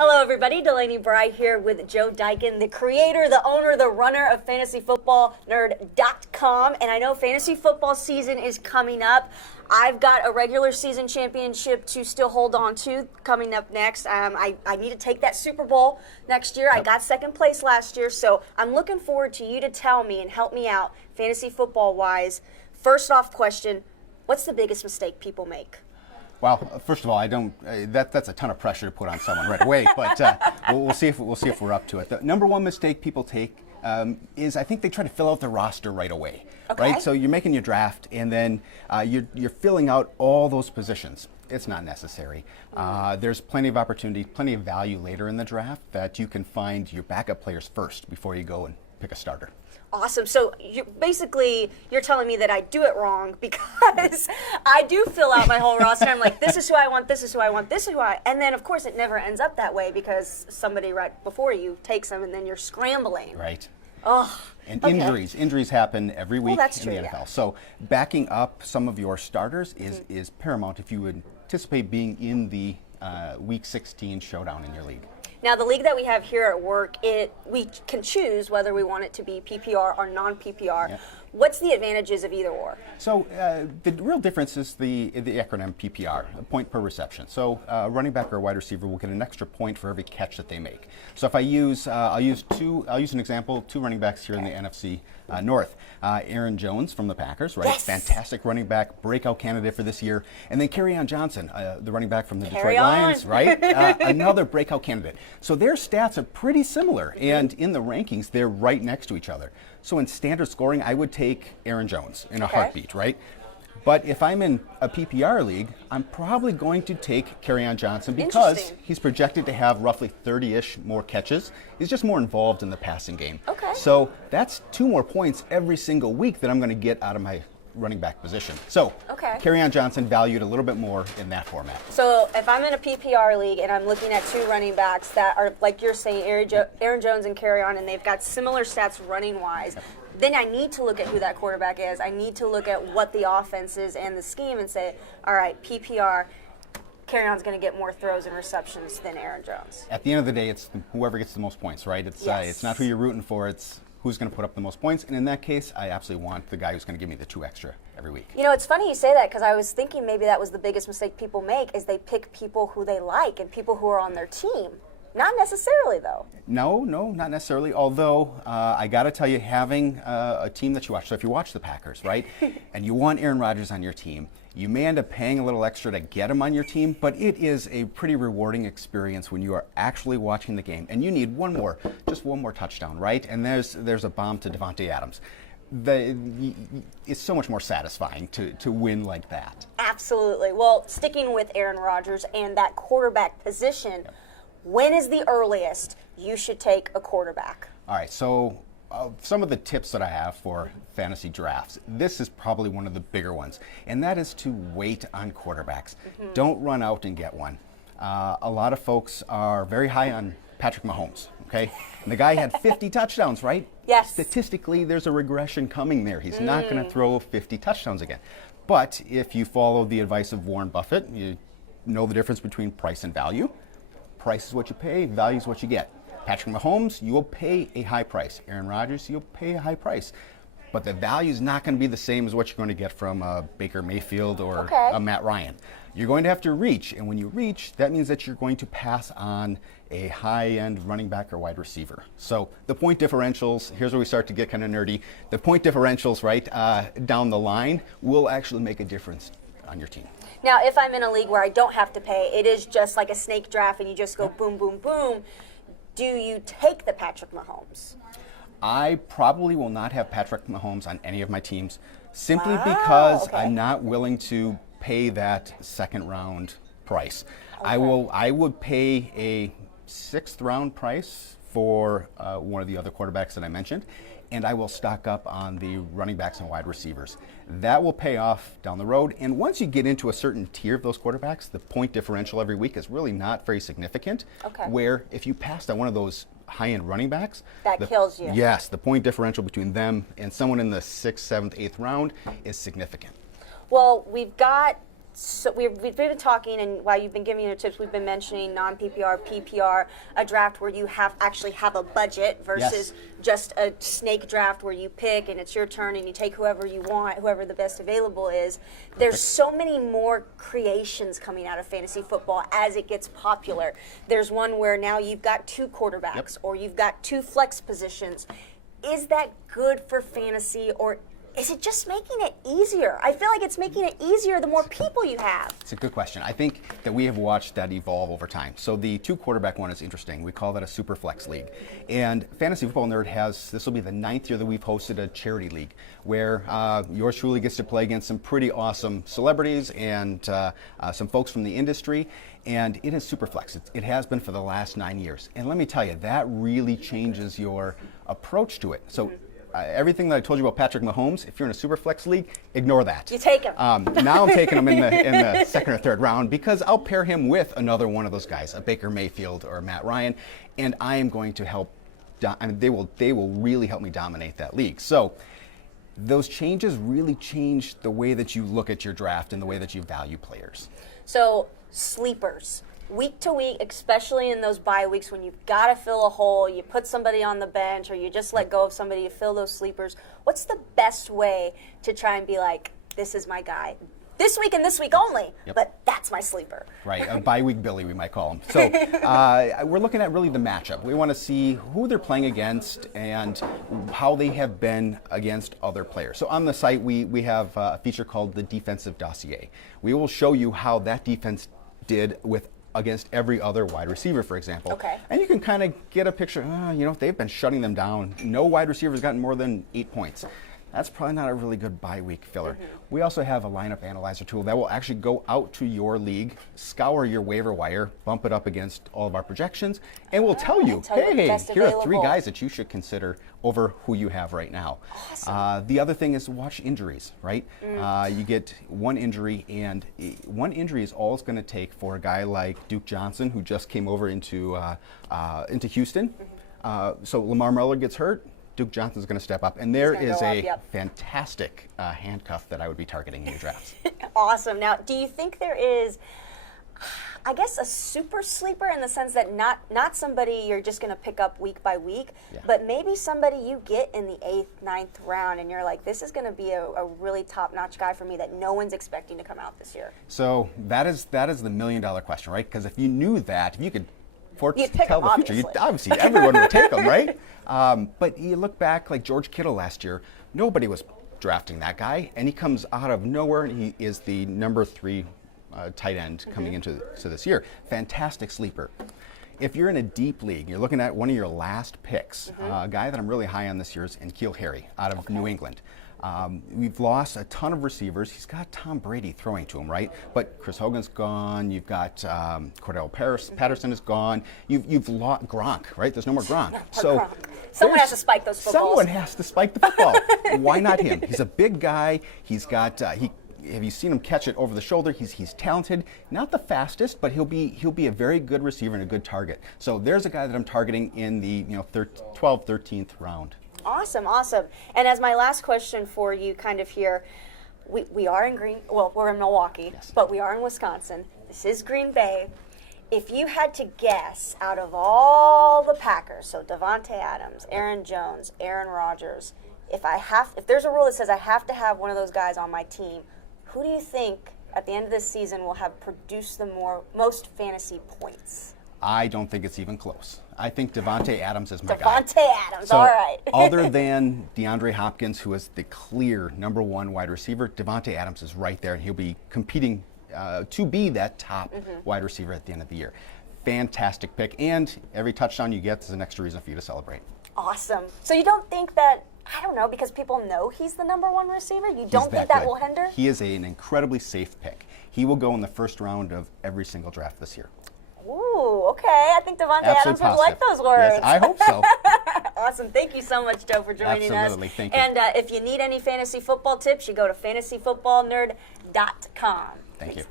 Hello, everybody. Delaney here with Joe Dyken, the creator, the owner, the runner of Fantasy Football Nerd.com. And I know fantasy football season is coming up. I've got a regular season championship to still hold on to coming up next. I need to take that Super Bowl next year. I got second place last year, so I'm looking forward to you to tell me and help me out fantasy football-wise. First off question, what's the biggest mistake people make? Well, first of all, I don't. That's a ton of pressure to put on someone right away. But we'll see if we're up to it. The number one mistake people take is I think they try to fill out the roster right away. Okay. Right. So you're making your draft, and then you're filling out all those positions. It's not necessary. There's plenty of opportunity, plenty of value later in the draft that you can find your backup players first before you go and pick a starter. Awesome. So you're telling me that I do it wrong because I do fill out my whole roster. I'm like, this is who I want, this is who I want, this is who I... And then, of course, it never ends up that way because somebody right before you takes them and then you're scrambling. Right. Oh, and okay. Injuries happen every week that's in true, the NFL. yeah. So backing up some of your starters is paramount if you would anticipate being in the Week 16 showdown in your league. Now, the league that we have here at work, we can choose whether we want it to be PPR or non-PPR. Yeah. What's the advantages of either or? So the real difference is the acronym PPR, a point per reception. So a running back or a wide receiver will get an extra point for every catch that they make. So if I'll use an example, two running backs here in the NFC North. Aaron Jones from the Packers, right? Yes. Fantastic running back, breakout candidate for this year. And then Kerryon Johnson, the running back from the Carry Detroit on. Lions, right? Another breakout candidate. So their stats are pretty similar, and in the rankings, they're right next to each other. So in standard scoring, I would take Aaron Jones in a heartbeat, right? But if I'm in a PPR league, I'm probably going to take Kerryon Johnson because he's projected to have roughly 30-ish more catches. He's just more involved in the passing game. Okay. So that's 2 more points every single week that I'm going to get out of my running back position. So Kerryon Johnson valued a little bit more in that format. So if I'm in a PPR league and I'm looking at two running backs that are, like you're saying, Aaron Jones and Kerryon, and they've got similar stats running-wise, then I need to look at who that quarterback is. I need to look at what the offense is and the scheme and say, all right, PPR, Kerryon's going to get more throws and receptions than Aaron Jones. At the end of the day, it's whoever gets the most points, right? It's not who you're rooting for, it's who's going to put up the most points. And in that case, I absolutely want the guy who's going to give me the 2 extra every week. You know, it's funny you say that because I was thinking maybe that was the biggest mistake people make is they pick people who they like and people who are on their team. Not necessarily, though. No, not necessarily. Although, I got to tell you, having a team that you watch, so if you watch the Packers, right, and you want Aaron Rodgers on your team, you may end up paying a little extra to get him on your team, but it is a pretty rewarding experience when you are actually watching the game. And you need just one more touchdown, right? And there's a bomb to Devontae Adams. It's so much more satisfying to win like that. Absolutely. Well, sticking with Aaron Rodgers and that quarterback position, when is the earliest you should take a quarterback? All right, so some of the tips that I have for fantasy drafts, this is probably one of the bigger ones, and that is to wait on quarterbacks. Don't run out and get one. A lot of folks are very high on Patrick Mahomes, okay? And the guy had 50 touchdowns, right? Yes. Statistically, there's a regression coming there. He's not going to throw 50 touchdowns again. But if you follow the advice of Warren Buffett, you know the difference between price and value. Price is what you pay, value is what you get. Patrick Mahomes, you will pay a high price. Aaron Rodgers, you'll pay a high price. But the value is not going to be the same as what you're going to get from Baker Mayfield or a Matt Ryan. You're going to have to reach, and when you reach, that means that you're going to pass on a high-end running back or wide receiver. So the point differentials, here's where we start to get kind of nerdy. The point differentials, right, down the line will actually make a difference on your team. Now, if I'm in a league where I don't have to pay, it is just like a snake draft and you just go boom, boom, boom, do you take the Patrick Mahomes? I probably will not have Patrick Mahomes on any of my teams simply because I'm not willing to pay that second round price. I would pay a 6th round price for one of the other quarterbacks that I mentioned, and I will stock up on the running backs and wide receivers. That will pay off down the road. And once you get into a certain tier of those quarterbacks, the point differential every week is really not very significant. Where if you passed on one of those high-end running backs, that kills you. Yes, the point differential between them and someone in the 6th, 7th, 8th round is significant. Well, we've got So we've been talking, and while you've been giving your tips, we've been mentioning non-PPR, PPR, a draft where you actually have a budget versus just a snake draft where you pick and it's your turn and you take whoever you want, whoever the best available is. There's so many more creations coming out of fantasy football as it gets popular. There's one where now you've got 2 quarterbacks or you've got 2 flex positions. Is that good for fantasy, or is it just making it easier? I feel like it's making it easier the more people you have. It's a good question. I think that we have watched that evolve over time. So the 2 quarterback one is interesting. We call that a super flex league. And Fantasy Football Nerd this will be the 9th year that we've hosted a charity league where yours truly gets to play against some pretty awesome celebrities and some folks from the industry. And it is super flex. It has been for the last 9 years. And let me tell you, that really changes your approach to it. So everything that I told you about Patrick Mahomes, if you're in a super flex league, ignore that. You take him. Now I'm taking him in the 2nd or 3rd round because I'll pair him with another one of those guys, a Baker Mayfield or Matt Ryan, and I am going to help. They will really help me dominate that league. So those changes really change the way that you look at your draft and the way that you value players. So sleepers. Week to week, especially in those bye weeks when you've got to fill a hole, you put somebody on the bench or you just let go of somebody to fill those sleepers. What's the best way to try and be like, this is my guy? This week and this week only, but that's my sleeper. Right, a bye week Billy, we might call him. So we're looking at really the matchup. We want to see who they're playing against and how they have been against other players. So on the site, we have a feature called the Defensive Dossier. We will show you how that defense did against every other wide receiver, for example. Okay. And you can kind of get a picture, they've been shutting them down. No wide receiver has gotten more than 8 points. That's probably not a really good bye week filler. We also have a lineup analyzer tool that will actually go out to your league, scour your waiver wire, bump it up against all of our projections, and we'll tell you, hey, here are 3 guys that you should consider over who you have right now. Awesome. The other thing is watch injuries, right? You get 1 injury, and 1 injury is all it's going to take for a guy like Duke Johnson, who just came over into Houston. So Lamar Miller gets hurt. Duke Johnson's going to step up, and there is a fantastic handcuff that I would be targeting in your drafts. Awesome. Now, do you think there is, I guess, a super sleeper in the sense that not somebody you're just going to pick up week by week, but maybe somebody you get in the 8th, 9th round, and you're like, this is going to be a really top-notch guy for me that no one's expecting to come out this year? So that is the $1 million question, right? Because if you knew that, if you could tell the future, obviously everyone would take him, right? But you look back, like George Kittle last year, nobody was drafting that guy, and he comes out of nowhere, and he is the number 3 tight end coming into this year. Fantastic sleeper. If you're in a deep league, you're looking at one of your last picks, a guy that I'm really high on this year is N'Keal Harry out of New England. We've lost a ton of receivers. He's got Tom Brady throwing to him, right? But Chris Hogan's gone. You've got Cordell Patterson is gone. You've lost Gronk, right? There's no more Gronk. So someone has to spike those footballs. Someone has to spike the football. Why not him? He's a big guy. He's got have you seen him catch it over the shoulder? He's talented. Not the fastest, but he'll be a very good receiver and a good target. So there's a guy that I'm targeting in the 12th, 13th round. Awesome, awesome. And as my last question for you kind of here, we are in we're in Milwaukee, but we are in Wisconsin. This is Green Bay. If you had to guess out of all the Packers, so Davante Adams, Aaron Jones, Aaron Rodgers, if there's a rule that says I have to have one of those guys on my team, who do you think at the end of this season will have produced the most fantasy points? I don't think it's even close. I think Davante Adams is my guy. Davante Adams, all right. Other than DeAndre Hopkins, who is the clear number 1 wide receiver, Davante Adams is right there, and he'll be competing to be that top wide receiver at the end of the year. Fantastic pick, and every touchdown you get is an extra reason for you to celebrate. Awesome. So you don't think that, I don't know, because people know he's the number 1 receiver, you don't think that will hinder? He is an incredibly safe pick. He will go in the first round of every single draft this year. Ooh, okay. I think Davante Adams would like those words. Yes, I hope so. Awesome. Thank you so much, Joe, for joining us. Absolutely. Thank you. And if you need any fantasy football tips, you go to fantasyfootballnerd.com. Thank you.